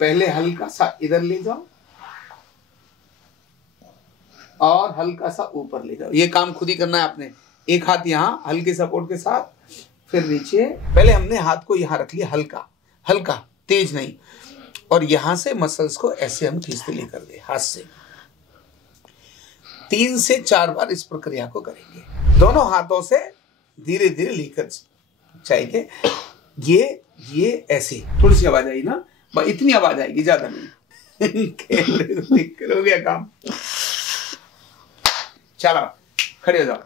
पहले हल्का सा इधर ले जाओ और हल्का सा ऊपर ले जाओ। ये काम खुद ही करना है आपने। एक हाथ यहाँ हल्के सपोर्ट के साथ, फिर नीचे। पहले हमने हाथ को यहाँ रख लिया, हल्का हल्का, तेज नहीं, और यहां से मसल्स को ऐसे हम खींचते लेकर गए हाथ से। 3 से 4 बार इस प्रक्रिया को करेंगे। दोनों हाथों से धीरे धीरे लेकर जाएंगे। ये ऐसे थोड़ी सी आवाज आई ना, इतनी आवाज आएगी, ज्यादा नहीं। हो गया काम। चलो खड़े हो जाओ।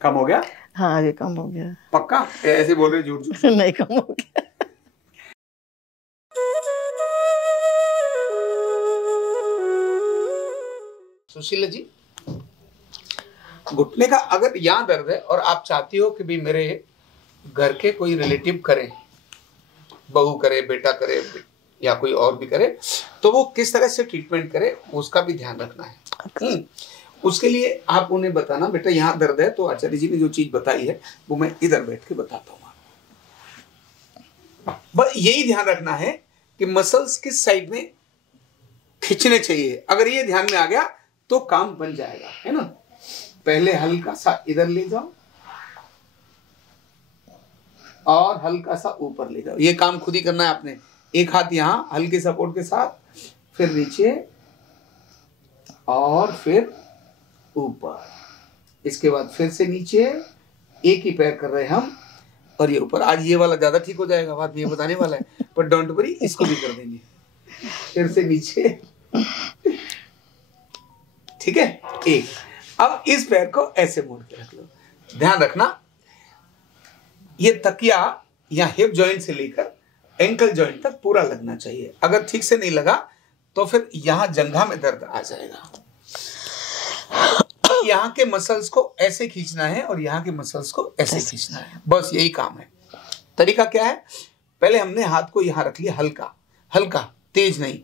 कम हो गया? हाँ अभी कम हो गया। पक्का? ऐसे बोल रहे झूठ झूठ? नहीं, कम हो गया। सुशीला जी, घुटने का अगर यहाँ दर्द है और आप चाहती हो कि भी मेरे घर के कोई रिलेटिव करे, बहू करे, बेटा करे या कोई और भी करे, तो वो किस तरह से ट्रीटमेंट करे उसका भी ध्यान रखना है। उसके लिए आप उन्हें बताना, बेटा यहाँ दर्द है, तो आचार्य जी ने जो चीज बताई है वो मैं इधर बैठ के बताता हूँ। बस यही ध्यान रखना है कि मसल्स किस साइड में खींचने चाहिए। अगर ये ध्यान में आ गया तो काम बन जाएगा, है ना। पहले हल्का सा इधर ले जाओ और हल्का सा ऊपर ले जाओ। ये काम खुद ही करना है आपने। एक हाथ यहाँ हल्के सपोर्ट के साथ, फिर नीचे और फिर ऊपर। इसके बाद फिर से नीचे, एक ही पैर कर रहे हैं हम, और ये ऊपर। आज ये वाला ज्यादा ठीक हो जाएगा, बाद में ये बताने वाला है, पर डोंट वरी, इसको भी कर देंगे। फिर से नीचे, ठीक है। एक, अब इस पैर को ऐसे मोड़ के रख लो। ध्यान रखना, ये तकिया या हिप जॉइंट से लेकर एंकल जॉइंट तक पूरा लगना चाहिए। अगर ठीक से नहीं लगा तो फिर यहां जंघा में दर्द आ जाएगा। यहाँ के मसल्स को ऐसे खींचना है और यहाँ के मसल्स को ऐसे खींचना है, बस यही काम है। तरीका क्या है? पहले हमने हाथ को यहाँ रख लिया, हल्का हल्का, तेज नहीं,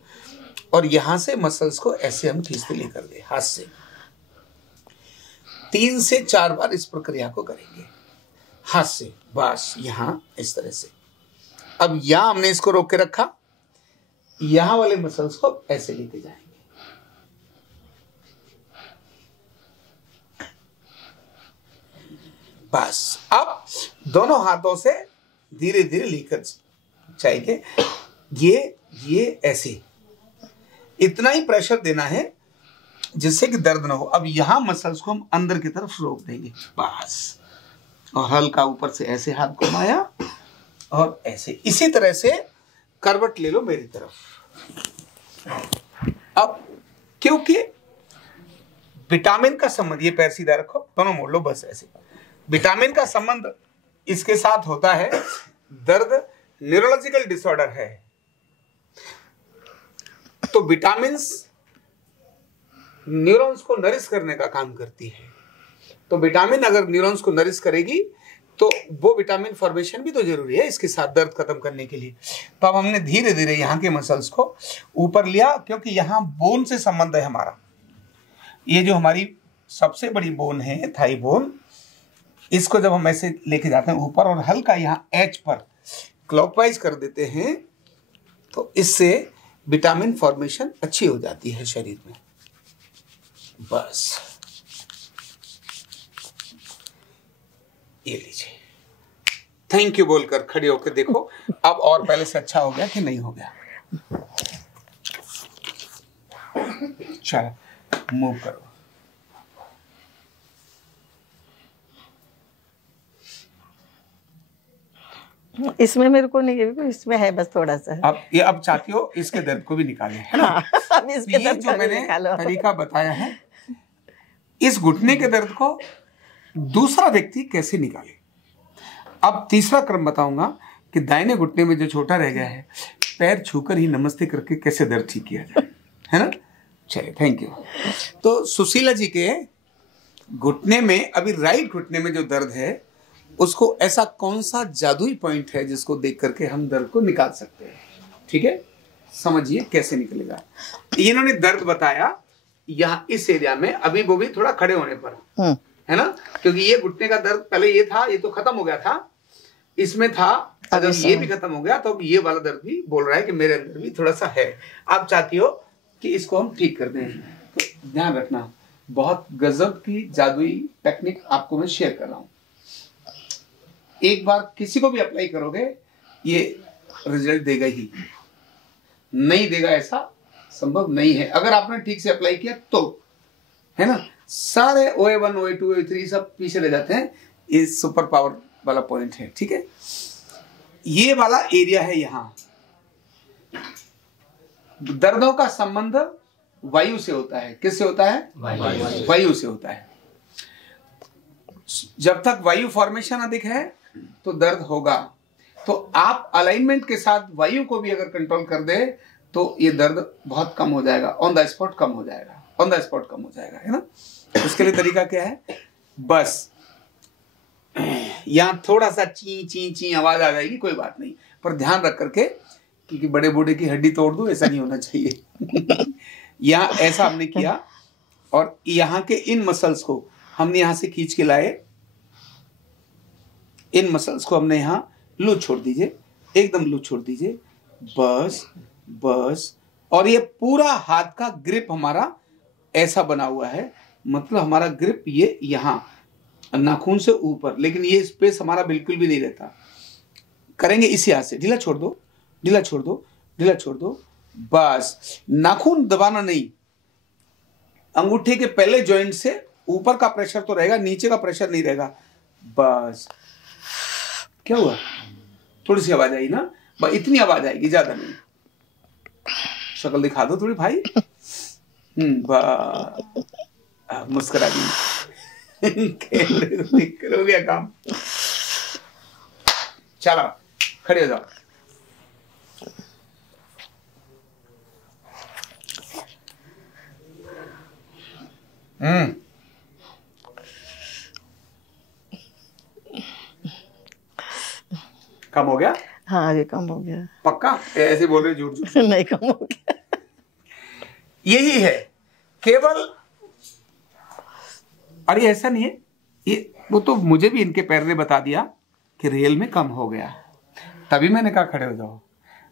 और यहां से मसल्स को ऐसे हम खींचते लेकर गए हाथ से। 3 से 4 बार इस प्रक्रिया को करेंगे हाथ से, बस यहां इस तरह से। अब यहां हमने इसको रोक के रखा, यहां वाले मसल्स को ऐसे लेके जाएंगे, बस। अब दोनों हाथों से धीरे धीरे लेकर जाएंगे। ये ऐसे, इतना ही प्रेशर देना है जिससे कि दर्द ना हो। अब यहां मसल्स को हम अंदर की तरफ रोक देंगे, बस। और हल्का ऊपर से ऐसे हाथ घुमाया और ऐसे, इसी तरह से करवट ले लो मेरी तरफ। अब क्योंकि विटामिन का संबंध, ये पैर सीधा रखो, दोनों मोड़ लो, बस ऐसे। विटामिन का संबंध इसके साथ होता है। दर्द न्यूरोलॉजिकल डिसऑर्डर है, तो विटामिन्स न्यूरॉन्स को नरिश करने का काम करती है। तो विटामिन अगर न्यूरॉन्स को नरिश करेगी तो वो विटामिन फॉर्मेशन भी तो जरूरी है इसके साथ दर्द खत्म करने के लिए। तो अब हमने धीरे धीरे यहाँ के मसल्स को ऊपर लिया, क्योंकि यहाँ बोन से संबंध है हमारा। ये जो हमारी सबसे बड़ी बोन है, थाई बोन, इसको जब हम ऐसे लेके जाते हैं ऊपर और हल्का यहाँ एच पर क्लॉकवाइज कर देते हैं, तो इससे विटामिन फॉर्मेशन अच्छी हो जाती है शरीर में, बस। ये लीजिए, थैंक यू बोलकर खड़े होकर देखो अब और पहले से अच्छा हो गया कि नहीं हो गया। चलो मूव करो। इसमें मेरे को नहीं, इसमें है बस थोड़ा सा। अब चाहती हो इसके दर्द को भी निकालें, है ना? अब इसके ये जो मैंने तरीका बताया है, इस घुटने के दर्द को दूसरा व्यक्ति कैसे निकाले। अब तीसरा क्रम बताऊंगा कि दाहिने घुटने में जो छोटा रह गया है, पैर छूकर ही नमस्ते करके कैसे दर्द ठीक किया जाए, है ना? चलिए, थैंक यू। तो सुशीला जी के घुटने में, अभी राइट घुटने में जो दर्द है, उसको ऐसा कौन सा जादुई पॉइंट है जिसको देख करके हम दर्द को निकाल सकते हैं? ठीक है, समझिए कैसे निकलेगा। इन्होंने दर्द बताया यहाँ इस एरिया में, अभी वो भी थोड़ा खड़े होने पर, है ना, क्योंकि ये घुटने का दर्द पहले ये था, ये तो खत्म हो गया था, इसमें था, अगर ये भी खत्म हो गया तो अब ये वाला दर्द भी बोल रहा है कि मेरे अंदर भी थोड़ा सा है। आप चाहती हो कि इसको हम ठीक कर दें, तो ध्यान रखना, बहुत गजब की जादुई टेक्निक आपको मैं शेयर कर रहा हूँ। एक बार किसी को भी अप्लाई करोगे ये रिजल्ट देगा ही, नहीं देगा ऐसा संभव नहीं है, अगर आपने ठीक से अप्लाई किया तो, है ना। सारे OA1 OA2 OA3 सब पीछे रह जाते हैं, इस सुपर पावर वाला पॉइंट है, ठीक है। ये वाला एरिया है, यहां दर्दों का संबंध वायु से होता है। किससे होता है? वायु से होता है। जब तक वायु फॉर्मेशन अधिक है तो दर्द होगा। तो आप अलाइनमेंट के साथ वायु को भी अगर कंट्रोल कर दे तो ये दर्द बहुत कम हो जाएगा, ऑन द स्पॉट कम हो जाएगा, ऑन द स्पॉट कम हो जाएगा, है ना। उसके लिए तरीका क्या है? बस यहाँ थोड़ा सा ची ची ची आवाज आ जाएगी, कोई बात नहीं, पर ध्यान रख करके, क्योंकि बड़े बूढ़े की हड्डी तोड़ दो ऐसा नहीं होना चाहिए। यहाँ ऐसा हमने किया और यहाँ के इन मसल्स को हमने यहाँ से खींच के लाए, इन मसल्स को हमने यहाँ लूज छोड़ दीजिए, एकदम लूज छोड़ दीजिए, बस बस। और ये पूरा हाथ का ग्रिप हमारा ऐसा बना हुआ है, मतलब हमारा ग्रिप ये यहाँ नाखून से ऊपर, लेकिन ये स्पेस हमारा बिल्कुल भी नहीं रहता। करेंगे इसी हाथ से, ढीला छोड़ दो, ढीला छोड़ दो, ढीला छोड़ दो, बस। नाखून दबाना नहीं, अंगूठे के पहले जॉइंट से ऊपर का प्रेशर तो रहेगा, नीचे का प्रेशर नहीं रहेगा, बस। क्या हुआ? थोड़ी सी आवाज आई ना, इतनी आवाज आएगी, ज्यादा नहीं। शक्ल दिखा दो थोड़ी भाई। मुस्कुरा दी। हो गया काम। चलो खड़े हो जाओ। कम हो गया? हाँ ये कम हो गया। पक्का? ऐसे बोल रहे झूठ झूठ? नहीं कम हो गया। यही है केवल। अरे ऐसा नहीं है, ये वो तो मुझे भी इनके पैर ने बता दिया कि रियल में कम हो गया, तभी मैंने कहा खड़े हो जाओ।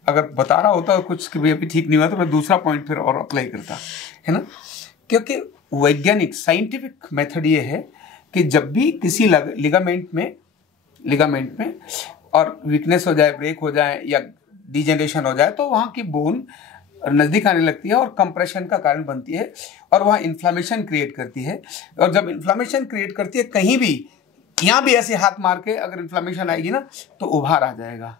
अगर बता रहा होता कुछ कि अभी ठीक नहीं हुआ तो मैं दूसरा पॉइंट फिर और अप्लाई करता, है ना। क्योंकि वैज्ञानिक साइंटिफिक मेथड ये है कि जब भी किसी लिगामेंट में और वीकनेस हो जाए, ब्रेक हो जाए या डिजेनरेशन हो जाए तो वहाँ की बोन नज़दीक आने लगती है और कंप्रेशन का कारण बनती है और वहाँ इन्फ्लामेशन क्रिएट करती है। और जब इन्फ्लामेशन क्रिएट करती है कहीं भी, यहाँ भी ऐसे हाथ मार के अगर इन्फ्लामेशन आएगी ना तो उभार आ जाएगा।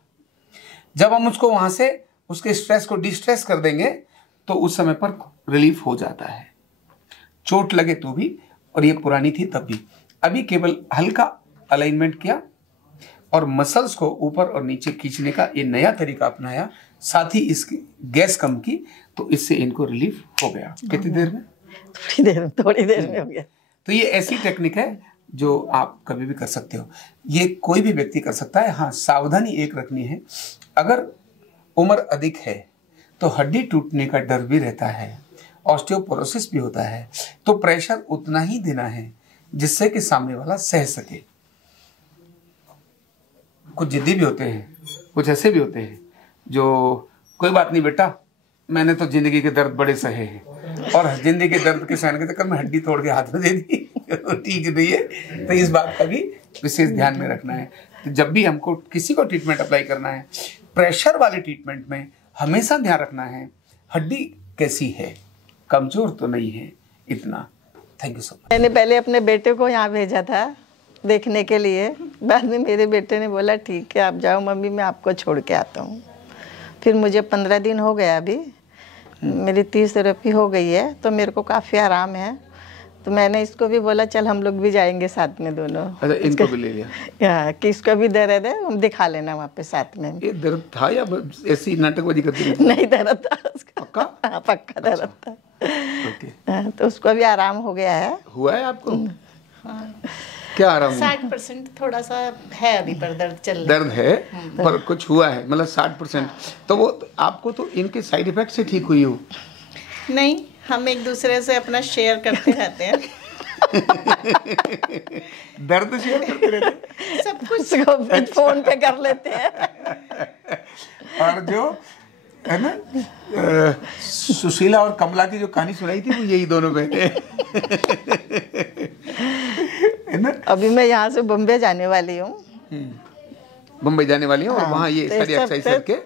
जब हम उसको वहाँ से उसके स्ट्रेस को डिस्ट्रेस कर देंगे तो उस समय पर रिलीफ हो जाता है, चोट लगे तो भी। और ये पुरानी थी तब भी, अभी केवल हल्का अलाइनमेंट किया और मसल्स को ऊपर और नीचे खींचने का ये नया तरीका अपनाया, साथ ही इसकी गैस कम की, तो इससे इनको रिलीफ हो गया। कितनी देर में? थोड़ी देर में हो गया। तो ये ऐसी टेक्निक है जो आप कभी भी कर सकते हो, ये कोई भी व्यक्ति कर सकता है। हाँ, सावधानी एक रखनी है, अगर उम्र अधिक है तो हड्डी टूटने का डर भी रहता है, ऑस्टियोपोरोसिस भी होता है, तो प्रेशर उतना ही देना है जिससे कि सामने वाला सह सके। कुछ जिद्दी भी होते हैं, कुछ ऐसे भी होते हैं जो कोई बात नहीं बेटा, मैंने तो जिंदगी के दर्द बड़े सहे हैं और जिंदगी के दर्द के सहने के चक्कर में हड्डी तोड़ के हाथ में दे दी, ठीक नहीं है। तो इस बात का भी विशेष ध्यान में रखना है। तो जब भी हमको किसी को ट्रीटमेंट अप्लाई करना है, प्रेशर वाले ट्रीटमेंट में हमेशा ध्यान रखना है हड्डी कैसी है, कमजोर तो नहीं है, इतना। Thank you so much. मैंने पहले अपने बेटे को यहाँ भेजा था देखने के लिए, बाद में मेरे बेटे ने बोला ठीक है आप जाओ मम्मी, मैं आपको छोड़ के आता हूँ। फिर मुझे 15 दिन हो गया, अभी मेरी 30 थेरेपी हो गई है, तो मेरे को काफ़ी आराम है। तो मैंने इसको भी बोला चल हम लोग भी जाएंगे साथ में दोनों। अच्छा, इनको भी ले लिया कि इसको भी दर्द है, हम दिखा लेना वहाँ पे साथ में। ये दर्द था या ऐसी नाटकबाजी करती थी? नहीं दर्द था उसका। पक्का? हाँ पक्का दर्द था। ओके। तो उसको भी आराम हो गया है। हुआ है आपको? हाँ। क्या आराम हुआ? 60% थोड़ा सा है अभी, पर दर्द चल रहा दर्द है पर कुछ हुआ है, मतलब 60%। तो वो आपको तो इनके साइड इफेक्ट से ठीक हुई हो? नहीं, हम एक दूसरे से अपना शेयर करते रहते हैं। दर्द शेयर करते रहते सब कुछ फोन पे कर लेते हैं। और जो है ना सुशीला और कमला की जो कहानी सुनाई थी वो यही दोनों बैठे है ना। अभी मैं यहाँ से बम्बे जाने वाली हूँ। मुंबई जाने वाली हूँ और वहाँ ये तो सारी सब एक्सरसाइज करके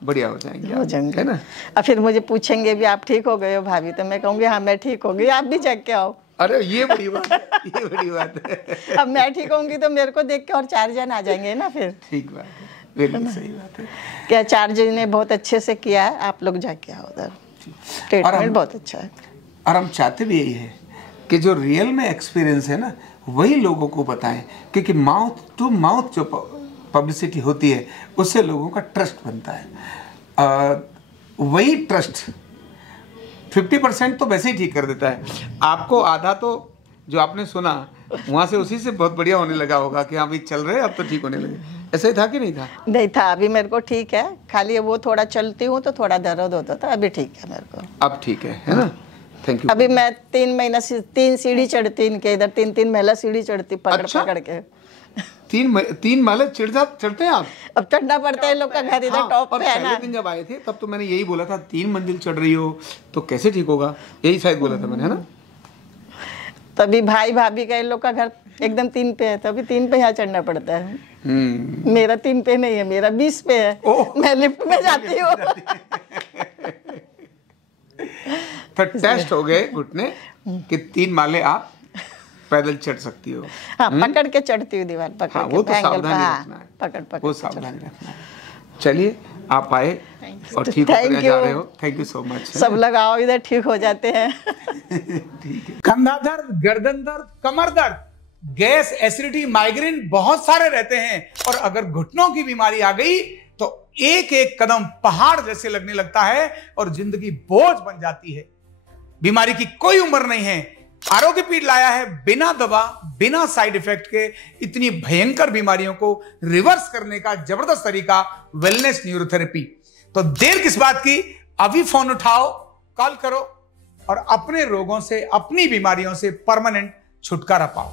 बढ़िया हो जाएंगे हो आप, जाएंगे है ना। अब फिर मुझे पूछेंगे भी आप ठीक हो गए हो भाभी, तो मैं कहूँगी हाँ मैं ठीक हो गई, आप भी चेक के आओ। अरे ये बड़ी बात है, ये बड़ी बात है। अब मैं ठीक होंगी तो मेरे को देख के और 4 जन आ जाएंगे ना फिर। ठीक बात है, बिल्कुल सही बात है। क्या 4 जन ने बहुत अच्छे से किया है, आप लोग जाके आओ उधर, ट्रीटमेंट बहुत अच्छा है। और हम चाहते भी यही है कि जो रियल में एक्सपीरियंस है ना वही लोगों को बताएं, क्योंकि माउथ टू माउथ जो पब्लिसिटी होती है उससे लोगों का ट्रस्ट बनता है। वही ट्रस्ट 50% तो वैसे ही ठीक कर देता है आपको, आधा तो जो आपने सुना वहाँ से उसी से बहुत बढ़िया होने लगा होगा कि हाँ भाई चल रहे अब तो ठीक होने लगे। ऐसा ही था कि नहीं था? नहीं था, अभी मेरे को ठीक है, खाली वो थोड़ा चलती हूँ तो थोड़ा दर्द होता था, अभी ठीक है मेरे को। अब ठीक है ना। Thank you. अभी मैं 3 महीना से 3 सीढ़ी चढ़ती, इनके इधर 3-3 महिला सीढ़ी चढ़ती पकड़ अच्छा? पकड़ के। 3 माले चढ़ते हैं आप? अब चढ़ना पड़ता है, लोग का घर इधर हाँ, टॉप और पे है पहले ना। दिन जब आए थे तब तो मैंने यही बोला था 3 मंजिल चढ़ रही हो तो कैसे ठीक होगा, यही शायद बोला था मैंने, है ना। तभी भाई भाभी का इन लोग का घर एकदम 3 पे है, तो अभी 3 पे यहाँ चढ़ना पड़ता है। मेरा 3 पे नहीं है, मेरा 20 पे है। मैं लिफ्ट में जाती हूँ। तो टेस्ट हो गए घुटने कि 3 माले आप पैदल चढ़ सकती हो। हाँ, पकड़ के चढ़ती हूँ दीवार, पकड़ हाँ, के वो तो एंगल सावधानी पे, रखना है, पकड़ वो के सावधानी रखना है। चलिए आप आए और ठीक होकर जा रहे हो, थैंक यू सो मच। सब लगाओ इधर, ठीक हो जाते हैं। ठीक है। कंधा दर्द, गर्दन दर्द, कमर दर्द, गैस, एसिडिटी, माइग्रेन बहुत सारे रहते हैं, और अगर घुटनों की बीमारी आ गई तो एक एक कदम पहाड़ जैसे लगने लगता है और जिंदगी बोझ बन जाती है। बीमारी की कोई उम्र नहीं है। आरोग्य पीठ लाया है बिना दवा, बिना साइड इफेक्ट के इतनी भयंकर बीमारियों को रिवर्स करने का जबरदस्त तरीका, वेलनेस न्यूरोथेरेपी। तो देर किस बात की, अभी फोन उठाओ, कॉल करो और अपने रोगों से, अपनी बीमारियों से परमानेंट छुटकारा पाओ।